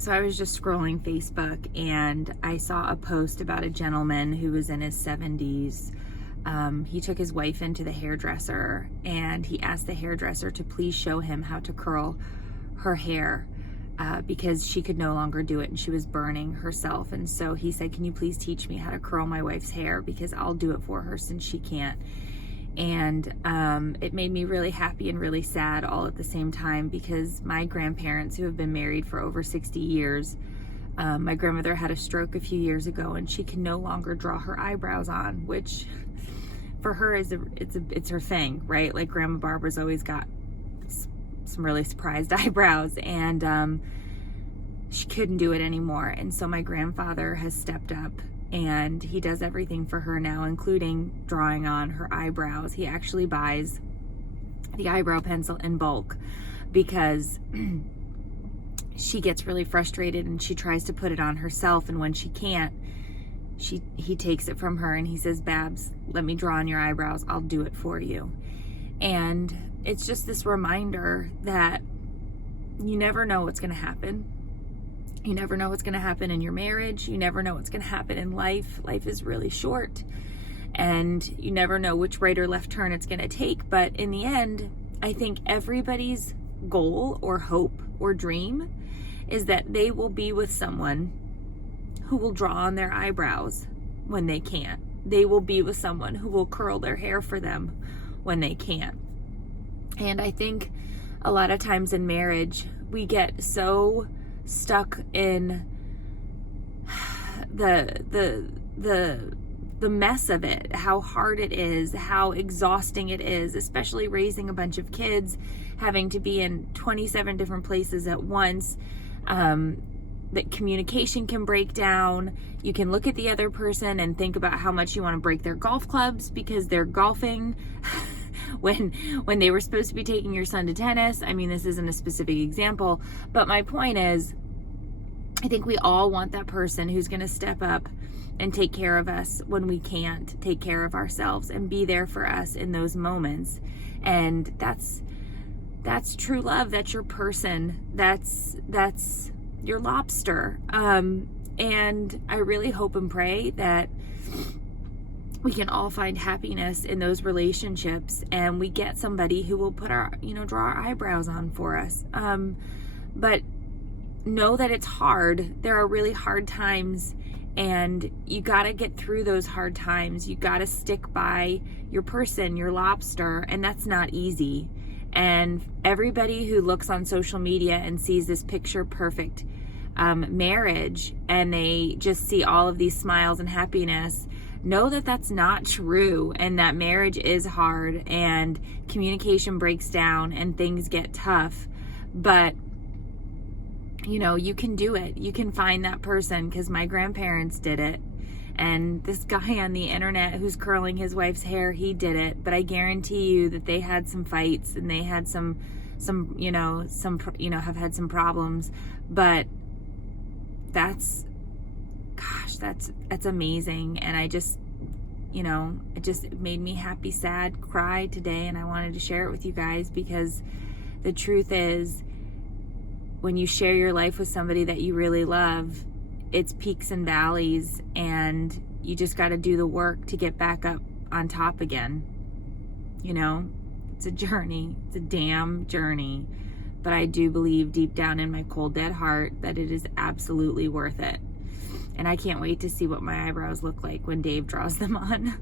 So I was just scrolling Facebook and I saw a post about a gentleman who was in his 70s. He took his wife into the hairdresser and he asked the hairdresser to please show him how to curl her hair because she could no longer do it and she was burning herself. And so he said, can you please teach me how to curl my wife's hair, because I'll do it for her since she can't. And it made me really happy and really sad all at the same time, because my grandparents, who have been married for over 60 years, my grandmother had a stroke a few years ago and she can no longer draw her eyebrows on, which for her it's her thing, right? Like Grandma Barbara's always got some really surprised eyebrows, and she couldn't do it anymore. And so my grandfather has stepped up and he does everything for her now, including drawing on her eyebrows. He actually buys the eyebrow pencil in bulk because she gets really frustrated and she tries to put it on herself, and when she can't, he takes it from her and he says, Babs, let me draw on your eyebrows, I'll do it for you. And it's just this reminder that you never know what's going to happen. You never know what's going to happen in your marriage. You never know what's going to happen in life. Life is really short, and you never know which right or left turn it's going to take. But in the end, I think everybody's goal or hope or dream is that they will be with someone who will draw on their eyebrows when they can't. They will be with someone who will curl their hair for them when they can't. And I think a lot of times in marriage, we get so stuck in the mess of it, how hard it is, how exhausting it is, especially raising a bunch of kids, having to be in 27 different places at once. That communication can break down. You can look at the other person and think about how much you want to break their golf clubs because they're golfing when they were supposed to be taking your son to tennis. I mean, this isn't a specific example, but my point is, I think we all want that person who's going to step up and take care of us when we can't take care of ourselves, and be there for us in those moments. And that's true love. That's your person. That's your lobster. And I really hope and pray that we can all find happiness in those relationships, and we get somebody who will put our, draw our eyebrows on for us. But know that it's hard. There are really hard times, and you got to get through those hard times. You got to stick by your person, your lobster, and that's not easy. And everybody who looks on social media and sees this picture perfect marriage, and they just see all of these smiles and happiness, know that that's not true, and that marriage is hard, and communication breaks down, and things get tough. But you can do it. You can find that person, because my grandparents did it. And this guy on the internet who's curling his wife's hair, he did it. But I guarantee you that they had some fights, and they had some have had some problems. But that's amazing. And I just, it just made me happy, sad, cry today. And I wanted to share it with you guys, because the truth is, when you share your life with somebody that you really love, it's peaks and valleys, and you just got to do the work to get back up on top again. It's a journey. It's a damn journey. But I do believe deep down in my cold, dead heart that it is absolutely worth it. And I can't wait to see what my eyebrows look like when Dave draws them on.